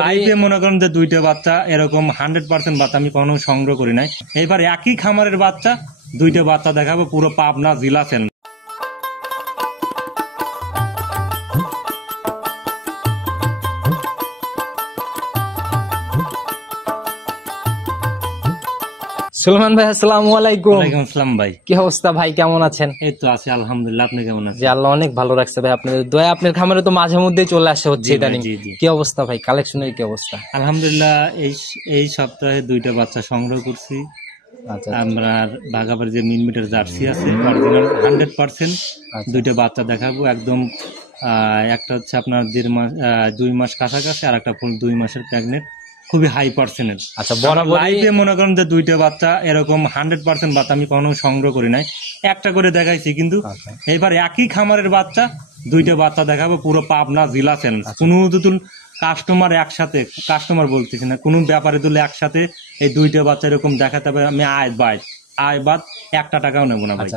লাইফে মনে করেন যে দুইটা বাচ্চা এরকম 100% বাচ্চা আমি কখনো সংগ্রহ করি নাই। এইবার একই খামারের বাচ্চা দুইটা বাচ্চা দেখাবো পুরো পাবনা জেলা চ্যানেল। সুলেমান ভাই আসসালামু আলাইকুম। ওয়ালাইকুম আসসালাম ভাই, কি অবস্থা ভাই, কেমন আছেন? এই তো আছি আলহামদুলিল্লাহ, আপনি কেমন আছেন? জি আল্লাহ অনেক ভালো রাখছে ভাই, আপনাদের দয়া। আপনার খামারে তো মাঝে মধ্যেই চলে আসে হচ্ছে ইদানিং। কি অবস্থা ভাই, কালেকশনের কি অবস্থা? আলহামদুলিল্লাহ এই সপ্তাহে দুইটা বাচ্চা সংগ্রহ করছি। আমরা বাঘাবাড়ি যে মিলিমিটার জার্সি আছে অরিজিনাল 100%, দুইটা বাচ্চা দেখাবো একদম। একটা হচ্ছে আপনার 2 মাস কাছাকাছি, আর একটা ফুল 2 মাসের প্রেগনেন্ট, খুবই হাই পার্সেন্টের। আচ্ছা, বরাবর লাইফে মনে করেন যে দুইটা বাচ্চা এরকম 100% বাচ্চা আমি কখনো সংগ্রহ করি নাই, একটা করে দেখাইছি। কিন্তু এইবার একই খামারের বাচ্চা দুইটা বাচ্চা দেখাবো পুরো পাবনা জেলা চ্যানেল। কোনো দুতুল কাস্টমার একসাথে, কাস্টমার বলতেছি না, কোনো ব্যাপারে তুলে একসাথে এই দুইটা বাচ্চা এরকম দেখাতে হবে, আমি আয় বাদ একটা টাকাও নেবো না ভাই।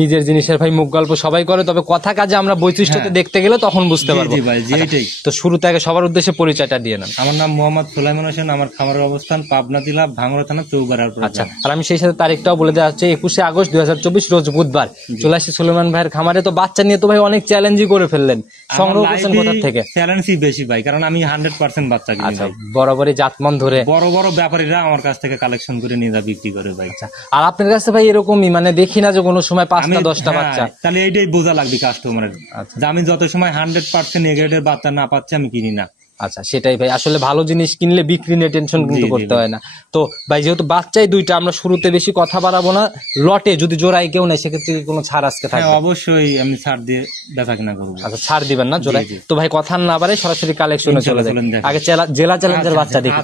নিজের জিনিসের ভাই মুখ গল্প সবাই করে, তবে কথা কাজে আমরা বৈশিষ্ট্যতে দেখতে গেলে তখন বুঝতে পারবো ভাই। এইটাই তো শুরু থেকে সবার উদ্দেশ্যে পরিচয়টা দিয়ে নেন। আমার নাম মোহাম্মদ সুলাইমান হোসেন, আমার খামারের অবস্থান পাবনা জেলা ভাঙ্গুড়া থানা চৌবাড়ার। আচ্ছা, আর আমি সেই সাথে তারিখটাও বলে দেওয়া হচ্ছে 21শে আগস্ট 2024 রোজ বুধবার চলে আসছি সুলেমান ভাইয়ের খামারে। তো বাচ্চা নিয়ে তো ভাই অনেক চ্যালেঞ্জই করে ফেললেন, সংগ্রহ করছেন কোথা থেকে? চ্যালেঞ্জই বেশি ভাই, কারণ আমি 100% বাচ্চা কিনি। আচ্ছা, বরাবরই জাতমান ধরে বড় বড় ব্যাপারীরা আমার কাছ থেকে কালেকশন করে নিয়ে যা বিক্রি করে ভাই। আচ্ছা, আর আপনার কাছে ভাই এরকমই মানে দেখি না যে কোনো সময় 5টা 10টা বাচ্চা, তাহলে এইটাই বোঝা লাগবে কাস্টমারের যে আমি যত সময় 100% এগ্রেডের বাচ্চা না পাচ্ছি আমি কিনি না। আচ্ছা, সেটাই ভাই, আসলে ভালো জিনিস কিনলে বিক্রি নিয়ে টেনশন কিন্তু করতে হয় না। তো ভাই যেহেতু বাচ্চাই দুইটা, আমরা শুরুতে বেশি কথা বাড়াবো না। লটে যদি জোড়াই কেউ নেই সেক্ষেত্রে কোনো ছাড় আজকে থাকবে? অবশ্যই আমি ছাড় দিয়ে বেচা কিনা করবো। আচ্ছা, ছাড় দিবেন না জোড়াই? তো ভাই কথা না বাড়ে সরাসরি কালেকশনে চলে যায়। আগে জেলা চ্যালেঞ্জের বাচ্চা দেখি।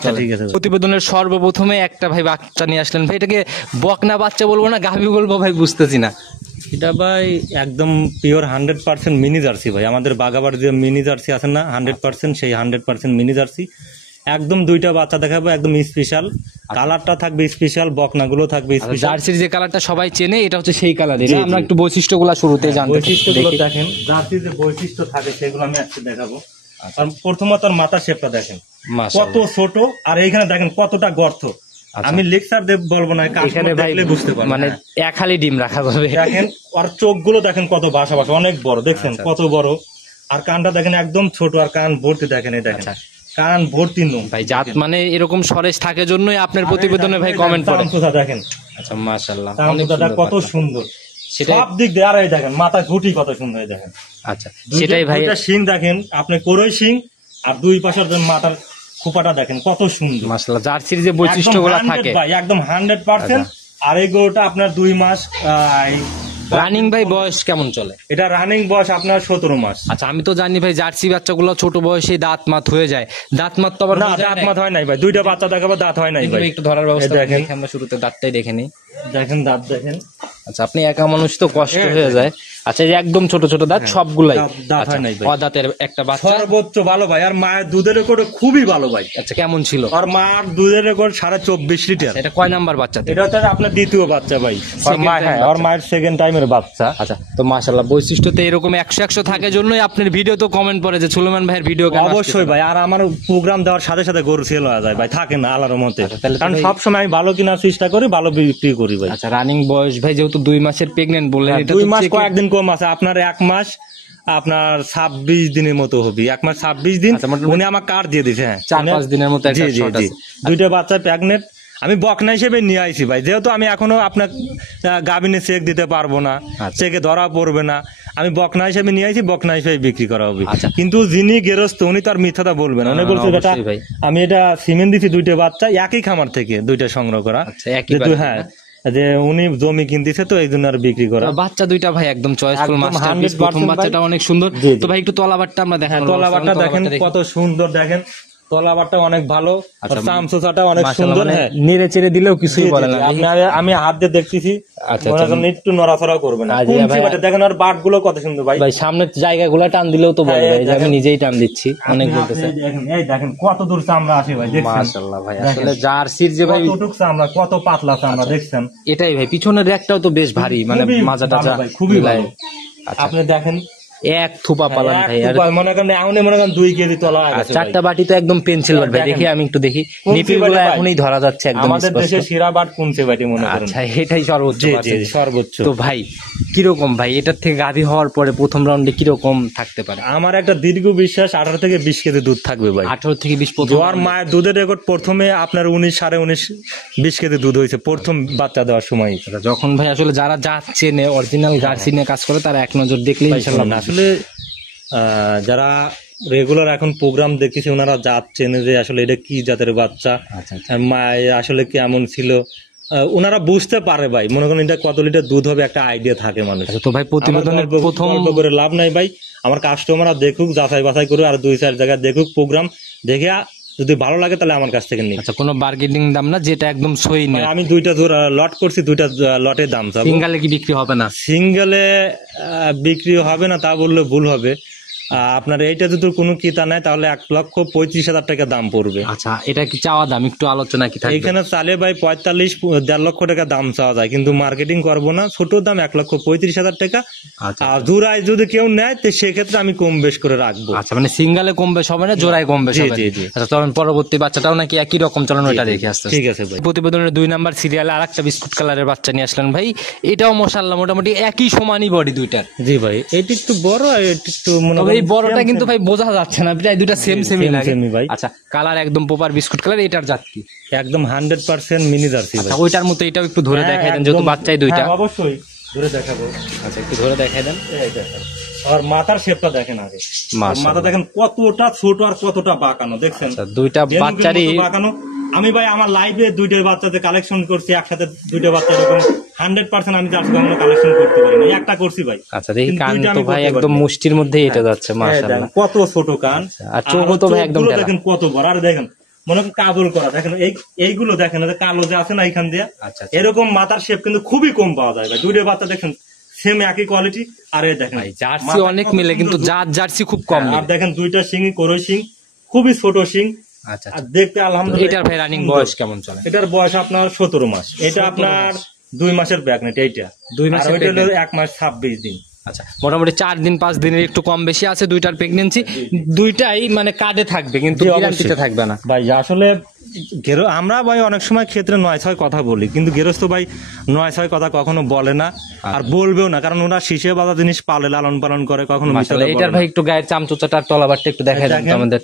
প্রতিবেদনের সর্বপ্রথমে একটা ভাই বাচ্চা নিয়ে আসলেন ভাই, এটাকে বকনা বাচ্চা বলবো না গাভী বলবো ভাই, বুঝতেছি না। এটা ভাই একদম পিওর 100% মিনি জার্সি ভাই। আমাদের বাঘাবাড়ি যে মিনি জার্সি আছে না 100%, সেই 100% মিনি জার্সি। একদম দুইটা বাচ্চা দেখাবো, একদম স্পেশাল। কালারটা থাকবে স্পেশাল, বকনাগুলো থাকবে স্পেশাল। জার্সির যে কালারটা সবাই চেনে, এটা হচ্ছে সেই কালারই। আমরা একটু বৈশিষ্ট্যগুলো শুরুতেই জানতে চাই। বৈশিষ্ট্যগুলো দেখেন, জার্সির যে বৈশিষ্ট্য থাকে সেগুলো আমি আজকে দেখাবো। কারণ প্রথমত তার মাথা শেপটা দেখেন কত ছোট, আর এইখানে দেখেন কতটা গর্ত। আমি লেকচার বলবো না, এখানে দেখলে বুঝতে পারবেন, মানে এক হালি ডিম রাখা যাবে। দেখেন আর চোখগুলো দেখেন কত বাসা অনেক বড়, দেখছেন কত বড়। আর কানটা দেখেন একদম ছোট, আর কান ভর্তি দেখেন, এই দেখেন কান ভর্তি নুন ভাই। জাত মানে এরকম সরেজ থাকে জন্যই আপনার প্রতিবেদনে ভাই কমেন্ট করেন। দেখেন আচ্ছা মাশাআল্লাহ, কত সুন্দর সব দিক দিয়ে। আর এই দেখেন মাথা ঘুটি কত সুন্দর, এই দেখেন। আচ্ছা, সেটাই ভাই। শিং দেখেন আপনি, কোরই শিং, আর দুই পাশের মাথার খোপাটা দেখেন কত সুন্দর। মাশাআল্লাহ, জার্সির যে বৈশিষ্ট্যগুলো থাকে ভাই একদম 100%। আর এই গরুটা আপনার 2 মাস রানিং ভাই। বয়স কেমন চলে এটা? রানিং বয়স আপনার 17 মাস। আচ্ছা, আমি তো জানি ভাই জার্সি বাচ্চাগুলো ছোট বয়সে দাঁত মাত হয়ে যায়। দাঁত মাত তো আবার না, দাঁত মাত হয় নাই ভাই। দুইটা বাচ্চা দেখাবো, দাঁত হয় নাই ভাই। একটু ধরার ব্যবস্থা দেখেন, আমরা শুরুতে দাঁতটাই দেখে নিই। দেখেন দাঁত দেখেন। আচ্ছা, আপনি একা মানুষ তো কষ্ট হয়ে যায়। আচ্ছা, এই একদম ছোট ছোট দাঁত সবগুলাই দাঁত হয় নাই ভাই। দাঁতের একটা বাচ্চা সর্বোচ্চ ভালো ভাই। আর মায়ের দুধের রেকর্ড খুবই ভালো ভাই। আচ্ছা, কেমন ছিল? আর মার দুধের রেকর্ড 24.5 লিটার। এটা কয় নাম্বার বাচ্চা? এটা হচ্ছে আপনার দ্বিতীয় বাচ্চা ভাই। আর মায়ের সেকেন্ড টাইমের বাচ্চা। আচ্ছা, তো মাশাআল্লাহ, বৈশিষ্ট্যতে এরকম 100 থাকে জন্যই আপনার ভিডিও তো কমেন্ট পড়ে যে সুলেমান ভাইয়ের ভিডিও কেন? অবশ্যই ভাই। আর আমার প্রোগ্রাম দেওয়ার সাথে সাথে গরু সেল হয়ে যায় ভাই, থাকে না আল্লাহর রহমতে। কারণ সবসময় আমি ভালো কেনার চেষ্টা করি, ভালো বিক্রি করি ভাই। আচ্ছা, রানিং বয়স ভাই যেহেতু 2 মাসের প্রেগনেন্ট বললেন, 2 মাস কয়েকদিন কম আছে। আপনার 1 মাস আপনার 26 দিনের মতো হবে। 1 মাস 26 দিন উনি আমার কার্ড দিয়ে দিয়েছে। হ্যাঁ, 4-5 দিনের মতো। দুইটা বাচ্চা প্রেগনেন্ট। আমি বকনা হিসেবে নিয়ে আইছি ভাই, যেহেতু আমি এখনো আপনার গাভিনে চেক দিতে পারবো না, চেকে ধরা পড়বে না। আমি বকনা হিসেবে নিয়ে আইছি, বকনা হিসেবে বিক্রি করা হবে। কিন্তু যিনি গেরস্ত উনি তার মিথ্যাটা বলবেন। উনি বলছে বেটা আমি এটা সিমেন্ট দিছি, দুইটা বাচ্চা একই খামার থেকে দুইটা সংগ্রহ করা। হ্যাঁ, যে উনি জমি কিনতেছে তো এই জন্য আর বিক্রি করা। বাচ্চা দুইটা ভাই একদম চয়েসফুল মাস্টারপিস। প্রথম বাচ্চাটা অনেক সুন্দর। তো ভাই একটু তলাবারটা আমরা দেখেন। তলাবারটা দেখেন কত সুন্দর, দেখেন তলাবারটা অনেক ভালো, চামচোচাটা অনেক সুন্দর। নেড়ে চেড়ে দিলেও কিছুই বলে না। আমি হাত দিয়ে দেখতেছি, একটু নড়াচড়া করবে না। দেখেন আর বাট গুলো কত সুন্দর ভাই। ভাই সামনের জায়গাগুলো টান দিলেও তো বলে ভাই, আমি নিজেই টান দিচ্ছি। অনেক বলতেছে। এই দেখেন কত দূর চামড়া আসে ভাই, দেখছেন? মাশাআল্লাহ ভাই, আসলে জার্সির যে ভাই কতটুক চামড়া, কত পাতলা চামড়া, দেখছেন? এটাই ভাই, পিছনের র্যাকটাও তো বেশ ভারী, মানে মাজাটা খুবই ভালো। আপনি দেখেন এক থুপা পালান ভাই। আর মনে করেন এখন মনে করেন 2 কেজি তলা আর চারটা বাটি তো একদম পেন্সিল বাট ভাই, দেখি আমি একটু দেখি, নিপিল গুলো এখনই ধরা যাচ্ছে একদম আমাদের স্পষ্ট। দেশে শিরা বাট কুনছে বাটি মনে করেন। আচ্ছা, এটাই সর্বোচ্চ জি জি percentage। সর্বোচ্চ। তো ভাই কিরকম ভাই এটার থেকে গাভী হওয়ার পরে প্রথম রাউন্ডে কিরকম থাকতে পারে? আমার একটা দীর্ঘ বিশ্বাস 18 থেকে 20 কেজি দুধ থাকবে ভাই। 18 থেকে 20 প্রথম। জোয়ার মায়ের দুধের রেকর্ড প্রথমে আপনার 19, 19.5, 20 কেজি দুধ হয়েছে প্রথম বাচ্চা দেওয়ার সময়। যখন ভাই আসলে যারা জাত চেনে, অরিজিনাল জার্সি নিয়ে কাজ করে, তারা এক নজর দেখলেই ইনশাআল্লাহ বুঝবে। আসলে যারা রেগুলার এখন প্রোগ্রাম দেখতেছে ওনারা জাত চেনে যে আসলে এটা কি জাতের বাচ্চা, আচ্ছা, আর মায়ের আসলে কেমন ছিল, ওনারা বুঝতে পারে ভাই। মনে করেন এটা কত লিটার দুধ হবে একটা আইডিয়া থাকে মানুষ। আচ্ছা, তো ভাই প্রতিবেদনের প্রথম গল্প করে লাভ নাই ভাই, আমার কাস্টমাররা দেখুক, যাচাই বাছাই করে আর 2-4 জায়গায় দেখুক প্রোগ্রাম, দেখে যদি ভালো লাগে তাহলে আমার কাছ থেকে নিক। আচ্ছা, কোনো বার্গেনিং দাম না, যেটা একদম সই নেই। আমি 2টা লট করছি, 2টা লটের দাম চাবো। সিঙ্গেলে কি বিক্রি হবে না? সিঙ্গেলে বিক্রি হবে না তা বললে ভুল হবে। আপনার এইটা যদি কোনো কিতা নাই তাহলে 1,35,000 টাকা দাম পড়বে। আচ্ছা, এটা কি চাওয়া দাম? একটু আলোচনা কি থাকবে? এইখানে চালে ভাই 1.5 লক্ষ টাকা দাম চাওয়া যায়, কিন্তু মার্কেটিং করবো না, ছোট দাম 1,35,000 টাকা। আচ্ছা, আর জোড়ায় যদি কেউ নেয় তো সেক্ষেত্রে আমি কম বেশ করে রাখবো। আচ্ছা, মানে সিঙ্গেলে কম বেশ হবে না, জোড়ায় কম বেশ জি, হবে। জি, জি। আচ্ছা, তখন পরবর্তী বাচ্চাটাও নাকি একই রকম চলন, ওটা দেখে আসতে। ঠিক আছে ভাই। প্রতিবেদনের 2 নাম্বার সিরিয়ালে আরেকটা বিস্কুট কালারের বাচ্চা নিয়ে আসলেন ভাই। এটাও মাশাআল্লাহ মোটামুটি একই সমানই বডি দুইটার। জি ভাই, এটি একটু বড় আর এটি একটু মনে তবে এই বড়টা কিন্তু ভাই বোঝা যাচ্ছে না, প্রায় দুইটা সেম সেমই লাগে ভাই। আচ্ছা, কালার একদম প্রপার বিস্কুট কালার। এটার জাত কি? একদম 100% মিনি জার্সি ভাই। আচ্ছা, ওইটার মতো এটাও একটু ধরে দেখাই দেন, যেহেতু বাচ্চাই দুইটা। হ্যাঁ, অবশ্যই ধরে দেখাবো। আচ্ছা, একটু ধরে দেখাই দেন। এই দেখেন, আর মাথার শেপটা দেখেন আগে। মাশাআল্লাহ। মাথা দেখেন কতটা ছোট আর কতটা বাঁকানো, দেখছেন? আচ্ছা, দুইটা বেলুনের বাচ্চারই মতো বাঁকানো। আমি ভাই আমার লাইভে 2টা বাচ্চাদের কালেকশন করছি একসাথে, 2টা বাচ্চা এরকম 100% আমি জার্সি কখনো কালেকশন করতে পারি না, একটা করছি ভাই। আচ্ছা, দেখি কিন্তু কান দুইটা তো আমি ভাই করতে একদম পারি। মুষ্টির মধ্যে এটা যাচ্ছে, হ্যাঁ, মাশাআল্লাহ। দেখেন কত ছোট কান, আর চোখও তো ভাই একদম চোখগুলো ঢেলা। দেখেন কত বড়, আর দেখেন মনে করেন কাজল করা, দেখেন এইগুলো দেখেন, এই যে কালো যে আছে না এখান দিয়ে, আচ্ছা, এরকম মাথার শেপ কিন্তু খুবই কম পাওয়া যায় ভাই। 2টা বাচ্চা দেখেন সেম একই কোয়ালিটি, আর এই দেখেন ভাই জার্সি মাথা অনেক কত মিলে, কিন্তু সুন্দর। জার্সি খুব কম আর মিলে। দেখেন 2টা শিংই করই শিং, খুবই ছোট শিং, আচ্ছা, আর দেখতে আলহামদুলিল্লাহ। এটার ভাই রানিং সুন্দর। বয়স কেমন চলে? এটার বয়স আপনার 17 মাস। এটা আপনার 2 মাসের প্রেগনেন্ট, এইটা 2 মাসের আর ওইটা হলো pregnant। 1 মাস 26 দিন। আচ্ছা, মোটামুটি 4 দিন 5 দিনের একটু কম বেশি আছে দুইটার প্রেগনেন্সি। দুইটাই মানে কার্ডে থাকবে, কিন্তু জি, গ্যারান্টিতে অবশ্যই। থাকবে না ভাই আসলে আমরা ভাই অনেক সময় ক্ষেত্রে 9-6 কথা বলি, কিন্তু গেরস্ত ভাই 9-6 কথা কখনো বলে না, আর বলবেও না, কারণ ওরা শীষে বাঁধা জিনিস পালে লালন পালন করে, কখনো মিথ্যা মাশাআল্লাহ। বলে এটার না। ভাই একটু গায়ের চামচুচাটার তলাবারটা একটু দেখাই দেন তো দেখেন। আমাদের,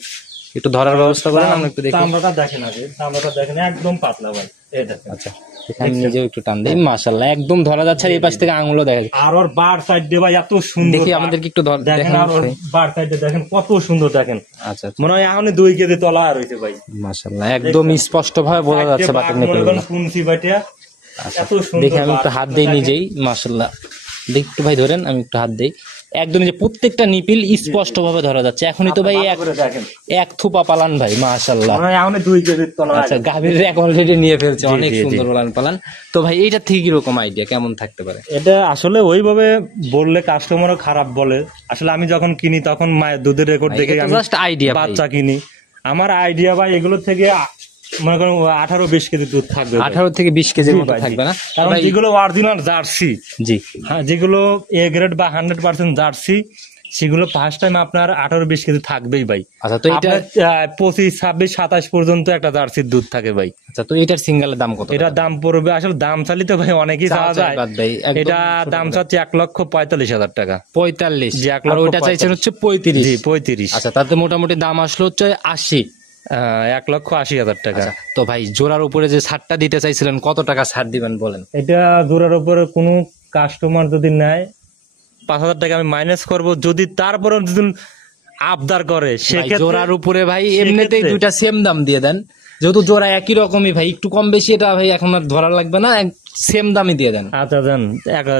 একটু ধরার ব্যবস্থা করেন, আমরা একটু দেখি। চামড়াটা দেখেন আগে, চামড়াটা দেখেন একদম পাতলা ভাই, এই দেখেন। আচ্ছা, এখানে নিজেও একটু টান দেই, মাশাআল্লাহ একদম ধরা যাচ্ছে। আর এই পাশ থেকে আঙুলও দেখা যাচ্ছে। আর ওর বার সাইড দিয়ে ভাই এত সুন্দর, দেখি বার। আমাদেরকে একটু দেখেন, দেখেন। আর ওর বার সাইড দিয়ে দেখেন কত সুন্দর, দেখেন আচ্ছা, মনে হয় এখনই 2 কেজি তলা আর হইছে ভাই। মাশাআল্লাহ একদম স্পষ্ট ভাবে বোঝা যাচ্ছে একটা বাটের বাঘ মনে নিপল। করেন কুনসি বাটিয়া, এত সুন্দর দেখি আমি একটু বার। হাত দেই দেখেন। নিজেই, মাশাআল্লাহ। দেখি একটু ভাই ধরেন, আমি একটু হাত দেই, একদম যে প্রত্যেকটা নিপিল স্পষ্ট ভাবে ধরা যাচ্ছে। এখনই তো ভাই ভালো করে দেখেন, এক থুপা পালান ভাই, মাশাআল্লাহ। মনে হয় এখনই 2 কেজি তলা। আচ্ছা, গাভীর র্যাক অলরেডি নিয়ে ফেলছে, জি, অনেক জি, জি। সুন্দর পালান পালান। তো ভাই এইটা থেকে কিরকম আইডিয়া কেমন থাকতে পারে? এটা আসলে ওইভাবে বললে কাস্টমারও খারাপ বলে। আসলে আমি যখন কিনি তখন মায়ের দুধের রেকর্ড দেখে আমি জাস্ট আইডিয়া বাচ্চা কিনি। আমার আইডিয়া ভাই এগুলো থেকে মনে করেন 18-20 কেজি দুধ থাকবে ভাই। 18 থেকে 20 কেজির জি মতো ভাই, থাকবে না? কারণ ভাই, যেগুলো অরিজিনাল জার্সি, জি হ্যাঁ, যেগুলো এ গ্রেড বা 100% জার্সি, সেগুলো ফার্স্ট টাইম আপনার 18-20 কেজি থাকবেই ভাই। আচ্ছা, তো এটা 25, 26, 27 পর্যন্ত একটা জার্সির দুধ থাকে ভাই। আচ্ছা, তো এটার সিঙ্গেলের দাম কত? এটার দাম পড়বে, আসলে দাম চালিত ভাই অনেকই চাওয়া যায়। বাদ ভাই, একদম এটা ছোট দাম করে। চাচ্ছে 1,45,000 টাকা। 45, জি, আর ওইটা 1,45,000 চাইছেন হচ্ছে 35। জি 35। আচ্ছা, তাতে মোটামুটি দাম আসলো হচ্ছে 80। 1,80,000 টাকা। আচ্ছা, তো ভাই জোড়ার উপরে যে ছাড়টা দিতে চাইছিলেন, কত টাকা ছাড় দিবেন বলেন? এটা জোড়ার উপরে কোনো কাস্টমার যদি নেয় 5,000 টাকা আমি মাইনাস করব, যদি তারপরে যদি আবদার করে ভাই, সেক্ষেত্রে জোড়ার উপরে ভাই সেক্ষেত্রে- এমনিতেই দুইটা সেম দাম দিয়ে দেন, যেহেতু জোড়া একই রকমই ভাই, একটু কম বেশি এটা ভাই এখন আর ধরা লাগবে না, সেম দামই দিয়ে দেন। আচ্ছা দেন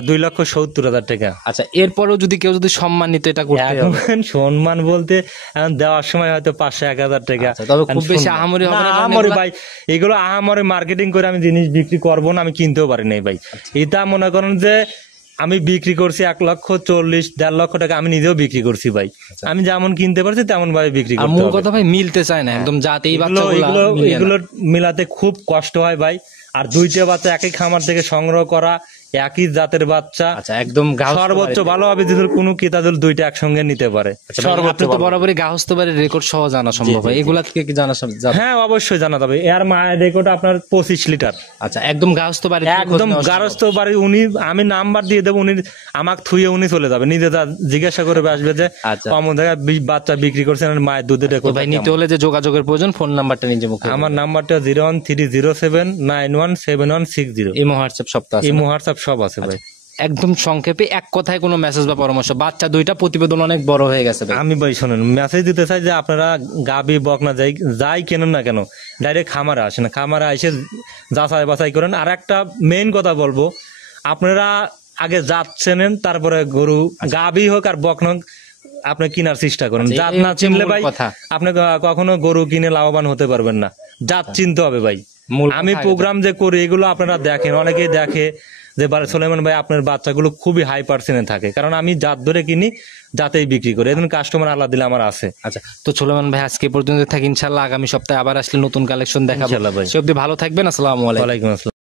2,70,000 টাকা। আচ্ছা, এরপরেও যদি কেউ যদি সম্মানিত এটা করতে হবে, এখন সম্মান বলতে এখন দেওয়ার সময় হয়তো 500-1,000 টাকা। আচ্ছা, তবে খুব এখন বেশি সম্মান। আহামরি হবে না, না, কারণ আহামরি এগুলা- ভাই, এগুলো আহামরি মার্কেটিং করে আমি জিনিস বিক্রি করবো না, আমি কিনতেও পারি নাই ভাই। এটা মনে করেন যে আমি বিক্রি করছি 1,40,000, 1.5 লক্ষ টাকা আমি নিজেও বিক্রি করছি ভাই। আমি যেমন কিনতে পারছি তেমন ভাবে বিক্রি আর করতে মূল হবে। কথা ভাই মিলতে চায় না একদম, যাতে এই এগুলো বাচ্চাগুলো এগুলো মিলাতে খুব কষ্ট হয় ভাই। আর 2টা বাচ্চা একই খামার থেকে সংগ্রহ করা, একই জাতের বাচ্চা, আচ্ছা একদম সর্বোচ্চ ভালো হবে যদি কোনো কিতাদুল দুইটা একসঙ্গে নিতে পারে। সর্বোচ্চ তো বরাবরই গাহস্থবাড়ির রেকর্ড সহ জানা সম্ভব হয়, এগুলা থেকে কি জানা যাবে? হ্যাঁ অবশ্যই জানা যাবে। এর মায়ের রেকর্ড আপনার 25 লিটার। আচ্ছা একদম গাহস্থবাড়ি, একদম গারস্থ বাড়ি। উনি আমি নাম্বার দিয়ে দেবো, উনি আমাকে থুয়ে উনি চলে যাবে, নিজে জিজ্ঞাসা করে আসবে যে কম জায়গায় বাচ্চা বিক্রি করছেন, মায়ের দুধের রেকর্ড। ভাই নিতে হলে যে যোগাযোগের প্রয়োজন, ফোন নাম্বারটা নিজে মুখে। আমার নাম্বারটা 01307917160। ইমো হোয়াটসঅ্যাপ সব আছে? ইমো হোয়াটসঅ্যাপ সব আছে ভাই। একদম সংক্ষেপে এক কথায় কোনো মেসেজ বা পরামর্শ, বাচ্চা দুইটা প্রতিবেদন অনেক বড় হয়ে গেছে ভাই। আমি ভাই শোনেন, মেসেজ দিতে চাই যে আপনারা গাবি বকনা যাই কেনেন না কেন, ডাইরেক্ট খামারে আসেন, খামারে এসে যাচাই বাছাই করেন। আর একটা মেইন কথা বলবো, আপনারা আগে জাত চেনেন, তারপরে গরু গাবি হোক আর বকনা হোক আপনি কেনার চেষ্টা করেন। জাত না চিনলে ভাই আপনি কখনো গরু কিনে লাভবান হতে পারবেন না। জাত চিনতে হবে ভাই। আমি প্রোগ্রাম যে করি এগুলো আপনারা দেখেন, অনেকেই দেখে যে সুলাইমান ভাই আপনার বাচ্চাগুলো খুবই হাই পার্সেন্টে থাকে, কারণ আমি জাত ধরে কিনি, জাতেই বিক্রি করি। এদিন কাস্টমার আল্লাহ দিলে আমার আছে। আচ্ছা তো সুলাইমান ভাই আজকে পর্যন্ত থাকি, ইনশাল্লাহ আগামী সপ্তাহে আবার আসলে নতুন কালেকশন দেখাবো। সে অবধি ভালো থাকবেন, আসসালামু আলাইকুম। ওয়ালাইকুম আসসালাম।